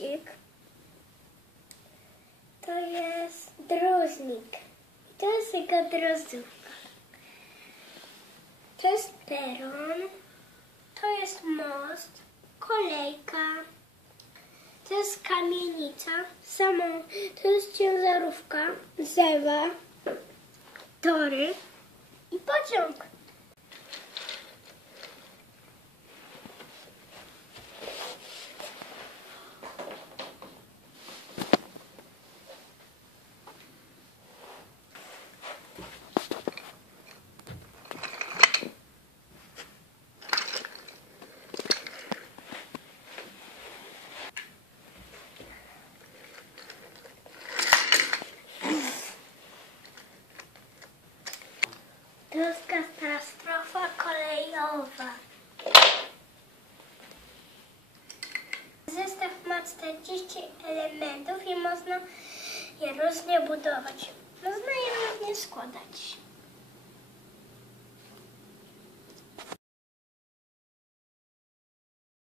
budzik. To jest drożnik. To jest jego drozdówka. To jest peron. To jest most. Kolejka. To jest kamienica. To jest ciężarówka. Zewa. Tory. I pociąg. To jest katastrofa kolejowa. Zestaw ma 40 elementów i można je różnie budować. Można je różnie składać.